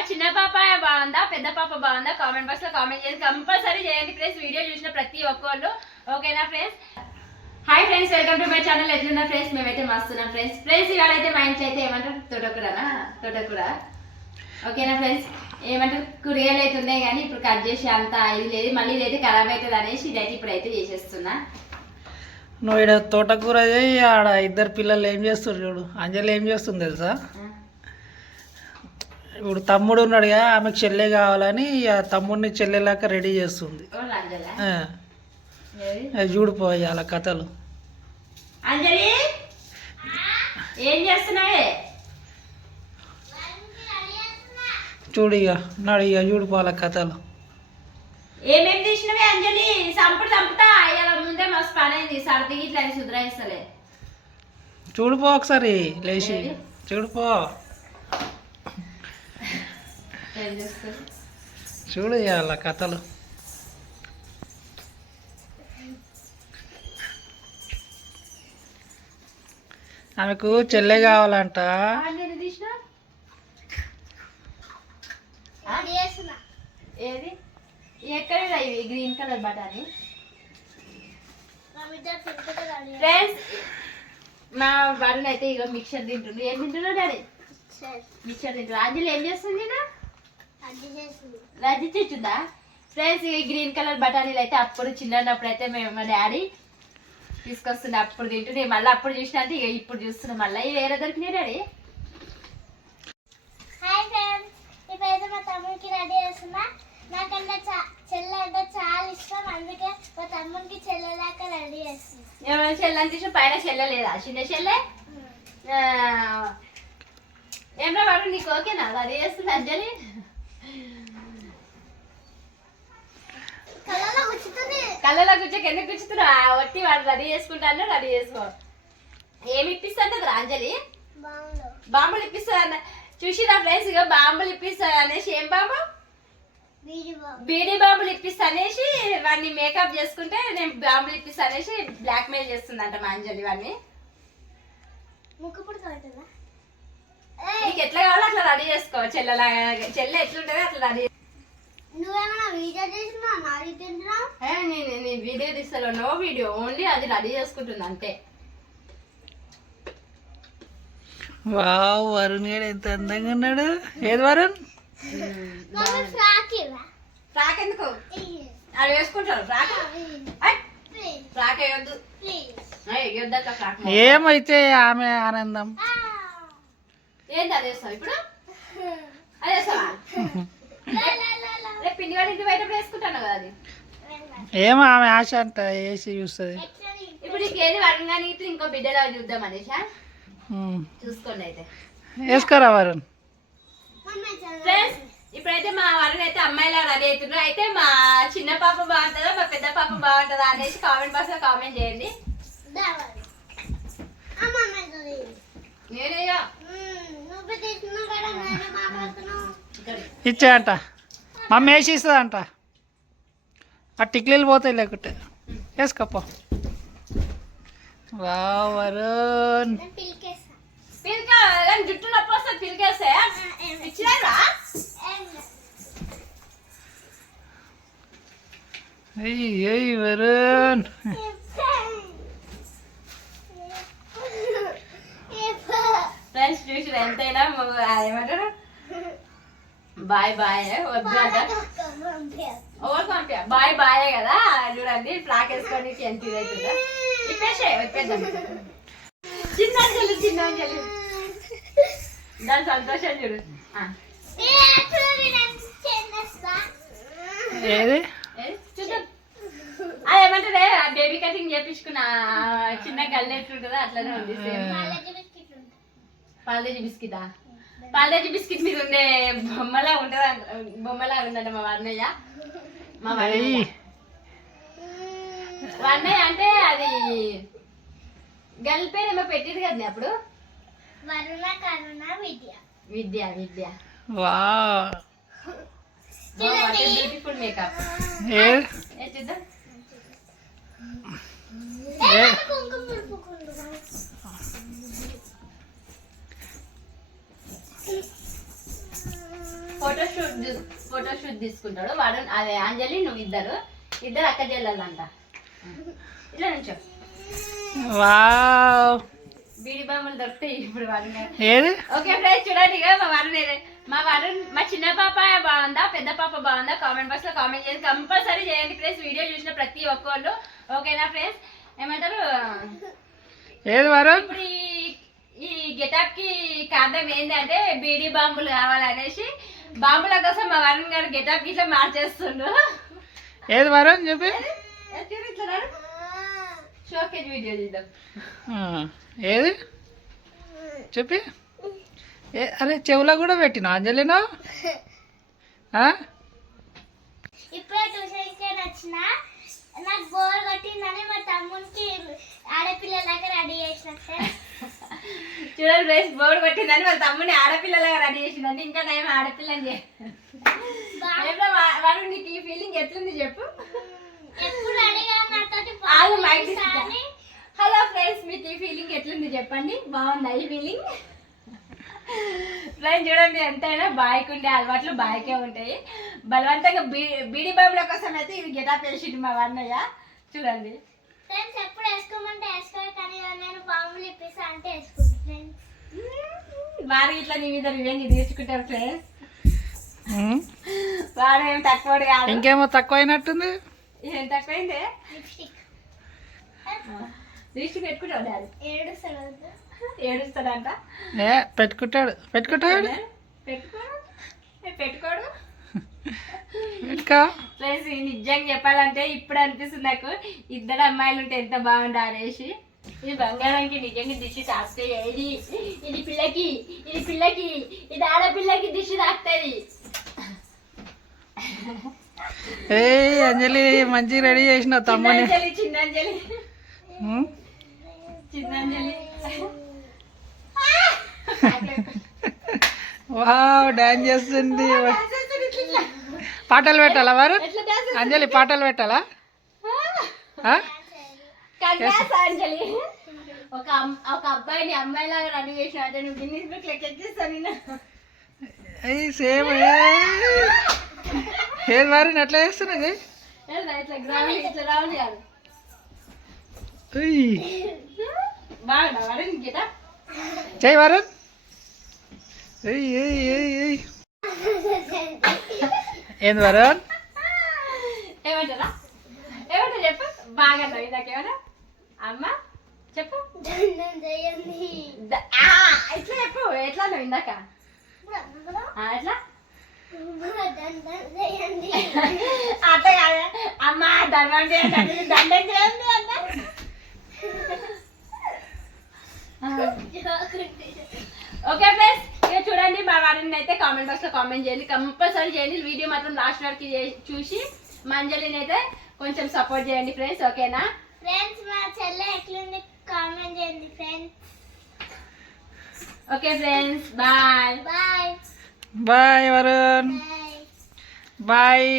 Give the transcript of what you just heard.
మా చిన్న పాప బాగుందా? పెద్ద పాప బాగుందా? కామెంట్ బాక్స్లో కామెంట్ చేసి కంపల్సరీ చేయండి ఫ్రెండ్స్ వీడియో చూసిన ప్రతి ఒక్కళ్ళు. ఓకేనా friends hi friends welcome to my channel ఎట్లున్నా ఫ్రెండ్స్ మేమైతే మస్తున్నాం ఫ్రెండ్స్ ఫ్రెండ్స్ ఇవాళ అయితే మా ఇంట్లో అయితే ఏమంటారు? తోటకూరనా? తోటకూర. ఓకేనా ఫ్రెండ్స్ ఏమంటారు? కూరగాయలు అయితే ఉన్నాయి కానీ ఇప్పుడు కట్ చేసి అంత ఇది లేదు. మళ్ళీ ఇదైతే ఖరాబ్ అవుతుంది అనేసి ఇదైతే ఇప్పుడు అయితే చేసేస్తున్నా. నువ్వు ఇక్కడ తోటకూర చేయి ఆడ ఇద్దరు పిల్లలు ఏం చేస్తారు చూడు. అంజలి ఏం చేస్తుంది తెలుసా? ఇప్పుడు తమ్ముడు ఉన్నాడుగా ఆమెకు చెల్లె కావాలని ఆ తమ్ముడిని చెల్లెలాగా రెడీ చేస్తుంది. ఓ లంజలా ఆ, ఏది? అది చూడిపోయి అలా కథలు. అంజలి? ఏం చేస్తున్నావే? చూడు ఇక నాడు ఇక చూడిపోవాల కథలు. ఏమేమి తీసినవే అంజలి? సంపుడు చంపుతా ఇలా ముందే మస్తు పని అయింది. సర్ది ఇట్లా సుధరాయిస్తలే చూడిపో ఒకసారి లేచి. చూడిపో చూడు అలా కథలు. ఆమెకు చెల్లె కావాలంట. ఏది? ఎక్కడ ఇవి గ్రీన్ కలర్ బటానీ ఫ్రెండ్స్ మా వాడిని అయితే ఇక మిక్చర్ తింటుండ్రు ఏం తింటున్నాడు డాడీ? మిక్చర్. తింటున్నారు అంజలి ఏం చేస్తుంది నా రద్దు తెచ్చుందా ఫ్రెండ్స్ ఈ గ్రీన్ కలర్ బఠానీలు అయితే అప్పుడు చిన్నప్పుడు అయితే మేము మా డాడీ తీసుకొస్తుండే అప్పుడు తింటుండే మళ్ళీ అప్పుడు చూసినా అంటే ఇక ఇప్పుడు చూస్తున్నాం మళ్ళీ ఇవి వేరే దొరికినాయి డాడీ. హాయ్ ఫ్రెండ్స్ ఇప్పుడైతే మా తమ్ముడికి రెడీ చేస్తున్నా. చెల్లె అంటే చాలా ఇష్టం అందుకే మా తమ్ముడికి చెల్లెలాగా రెడీ చేస్తున్నా. ఏమైనా పైన చెల్లె లేదా? చిన్న చెల్లె? ఏమరా వాడు నీకు ఓకేనా? అది చేస్తుంది అంజలి? కళ్ళలో కూర్చోకి ఎందుకు కూర్చుతున్నా వట్టి వాడు రెడీ చేసుకుంటాను రెడీ చేసుకో. ఏమి ఇప్పిస్తుంది అంజలి? బాగుండు బాంబులు ఇప్పిస్తుంది అన్న చూసిరా ఫ్రెండ్స్ ఇక బాంబులు ఇప్పిస్తుంది అనేసి ఏం బాంబు? బీడీ బాంబులు ఇప్పిస్తా అనేసి వాడిని మేకప్ చేసుకుంటే నేను బాంబులు ఇప్పిస్తా అనేసి బ్లాక్ మెయిల్ చేస్తుందంట మా అంజలి వాడిని. ముక్కు అవుతుందా నీకు ఎట్లా కావాలో అట్లా రెడీ చేసుకో. చెల్లెలా చెల్లె ఎట్లుంటుందో అట్లా రెడీ నువ్వేమైనా వీడియో చేసినా నాది తింటున్నావు నేను నీ వీడియో తీస్తాలో నో వీడియో ఓన్లీ అది రెడీ చేసుకుంటుంది అంతే. వావ్ వరుణ్ గారు ఎంత అందంగా ఉన్నాడు. ఏది వరుణ్? ఫ్రాక్ ఫ్రాక్ ఎందుకు? అది వేసుకుంటారు ఫ్రాక్ ఫ్రాక్ వేయొద్దు. ఫ్రాక్ ఏమైతే ఆమె ఆనందం? ఏంటి అది ఇప్పుడు? అది రేపు పిండి వాడి ఇంటి బయట వేసుకుంటాను కదా అది. ఏమో ఆమె ఆశ అంట వేసి చూస్తుంది. ఇప్పుడు నీకు ఏది వరంగానే ఇట్లా ఇంకో బిడ్డలా చూద్దాం అనేసా? ఉమ్. చూసుకోండి అయితే. వేసుకోరా వరుణ్? ఫ్రెండ్స్ ఇప్పుడైతే మా వరుణ్ అయితే అమ్మాయిలా రెడీ అవుతున్నారు అయితే మా చిన్న పాప బాగుంటుందా మా పెద్ద పాప బాగుంటుందా అనేసి కామెంట్ బాక్స్లో కామెంట్ చేయండి. నేనే ఇచ్చా మమ్మీ వేసి ఇస్తుందంట. ఆ టిక్లీలు పోతాయి లేకుంటే. వేసుకోపో. వరుణ్. వరుణ్. ఏమంటారు? బాయ్ బాయ్ వద్దు అంట పంపా బాయ్ బాయ్ కదా చూడండి ఫ్లాక్ వేసుకోనికి ఎంత ఇది అవుతుందా ఇప్పేసే వచ్చేద్దాం చిన్న అంజలి చిన్న అంజలి దాని సంతోషం చూడు. ఆ, ఏది? ఏది? చూద్దాం. అది ఏమంటారే బేబీ కటింగ్ చేపించుకున్న చిన్న గల్లు ఎట్లుంటుందో అట్లనే ఉంది. సేమ్. పాలదేజీ బిస్కెటా? పాలదేజీ బిస్కెట్ మీద ఉండే బొమ్మలా ఉంటది బొమ్మలా ఉందంట మా వర్ణయ్య మా వర్ణయ్య అంటే అది గల్ పేరు ఏమో పెట్టింది కదా అప్పుడు? Varuna Karuna Vidya. Vidya Vidya. Wow. Beautiful makeup. అదే అంజలి నువ్వు ఇద్దరు. ఇద్దరు అక్క చెల్లెలంట. ఇట్లా నుంచో. వావ్. బీడి బొమ్మలు దొరుకుతాయి ఇప్పుడు ఏది? ఓకే ఫ్రెండ్స్ చూడండి ఇక మా వరుణ్ మా వరుణ్ మా చిన్న పాప బాగుందా? పెద్ద పాప బాగుందా? కామెంట్ బాక్స్లో కామెంట్ చేయండి. కంపల్సరీ చేయండి ఫ్రెండ్స్ వీడియో చూసిన ప్రతి ఒక్కళ్ళు. ఓకేనా ఫ్రెండ్స్? ఏమంటారు? ఏది వరుణ్? ఇప్పుడు ఈ- ఈ గెటప్కి కారణం ఏంటంటే బీడీ బాంబులు కావాలనేసి బాంబుల కోసం మా వరుణ్ గారు గెటప్ ఇట్లా మార్చేస్తుండు. ఏది వరుణ్ చెప్పి? షోకేజ్ వీడియో చూద్దాం ఏది? చెప్పి. అరే చెవులో కూడా పెట్టినా? అంజలినా? ఇప్పుడే ట్యూషన్కి వచ్చిన నాకు బోర్ కొట్టిందని మా తమ్మునికి ఆడపిల్లలాగా రెడీ చేసిన సార్ చూడండి ఫ్రెండ్స్ బోర్డు కొట్టిందని వాళ్ళ తమ్ముని ఆడపిల్లలాగా రెడీ చేసిందంటే ఇంకా నేను ఆడపిల్లని చే- ఏమ్రా వా- వరుణ్ నీకు ఈ ఫీలింగ్ ఎట్లుంది చెప్పు? హలో ఫ్రెండ్స్ మీకు ఈ ఫీలింగ్ ఎట్లుంది చెప్పండి? బాగుందా ఈ ఫీలింగ్ ఫ్రెండ్స్ చూడండి ఎంతైనా బాయ్కి ఉండే అలవాట్లు బాయ్కే ఉంటాయి. బలవంతంగా బీడి బాబుల కోసం అయితే ఇది గెటప్ వేసిండు మా అన్నయ్య చూడండి. ఫ్రెండ్స్ ఎప్పుడు వేసుకోమంటే వేసుకో కానీ నేను బాంబులు ఇప్పిస్తా అంటే వారు ఇట్లా నీ మీద రివెంజ్ తీసుకుంటారు ఫ్రెండ్స్. వాడు ఏం తక్కువ కాదు. ఇంకేమో తక్కువ అయినట్టుంది ఏం తక్కువైందే? లిప్స్టిక్ పెట్టుకుంటావు డాడీ? ఏడుస్తాడంట ఏ పెట్టుకుంటాడు. పెట్టుకుంటాడు? పెట్టుకోడు? ఏ, పెట్టుకోడు? పెట్టుకో. ఫ్రెండ్స్ నిజంగా చెప్పాలంటే ఇప్పుడు అనిపిస్తుంది నాకు. ఇద్దరు అమ్మాయిలు ఉంటే ఎంత బాగుండు అనేసి ఇది బంగారానికి నిజంగా దిష్టి తాకుతాయి ఇది ఇది పిల్లకి. ఇది పిల్లకి ఇది ఆడపిల్లకి దిష్టి తాకుతుంది. ఏ అంజలి మంచిగా రెడీ చేసిన తమ్ముని. చిన్నంజలి చిన్నంజలి. వావ్ డాన్స్ చేస్తుంది. పాటలు పెట్టాలా డాన్స్ అంజలి పాటలు పెట్టాలా? అంజలి. ఒక ఒక అబ్బాయిని అమ్మాయిలాగా రెడీ చేసిన అంటే నువ్వు గిన్నీస్ బుక్ లెక్క ఎక్కిస్తాను నిన్ను. ఏయ్ సేమ్ ఏది వరుణ్ ఎట్లా చేస్తున్నది ఇట్లా గ్రౌండ్ ఇట్లా రౌండ్ కాదు. బాగుందా వాడు గీత? ఏయ్ ఏయ్ ఏంది వరుణ్? ఏమంటారా? ఏమంటా చెప్పు? బాగా ఇందాకేమన్నా అమ్మ? చెప్పు. ఇట్లా చెప్పు. ఎట్లా నువ్వు ఇందాక? ఎట్లా? కాదు అమ్మ దండం చేయండి దండం చేయండి అన్న ఓకే ఫ్రెండ్స్ ఇక చూడండి మా వారిని అయితే కామెంట్ బాక్స్లో కామెంట్ చేయండి. కంపల్సరీ చేయండి. వీడియో మాత్రం లాస్ట్ వరకు చూసి మంజలిని అయితే కొంచెం సపోర్ట్ చేయండి ఫ్రెండ్స్ ఓకేనా? ఫ్రెండ్స్ మా చెల్లె ఎట్లుంది? కామెంట్ చేయండి friends okay friends bye bye bye Varun bye bye